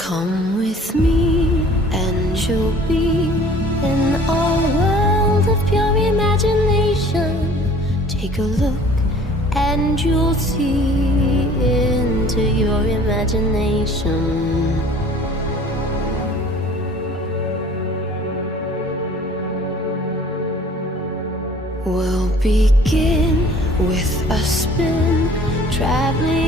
Come with me and you'll be in a world of pure imagination. Take a look and you'll see into your imagination. We'll begin with a spin, traveling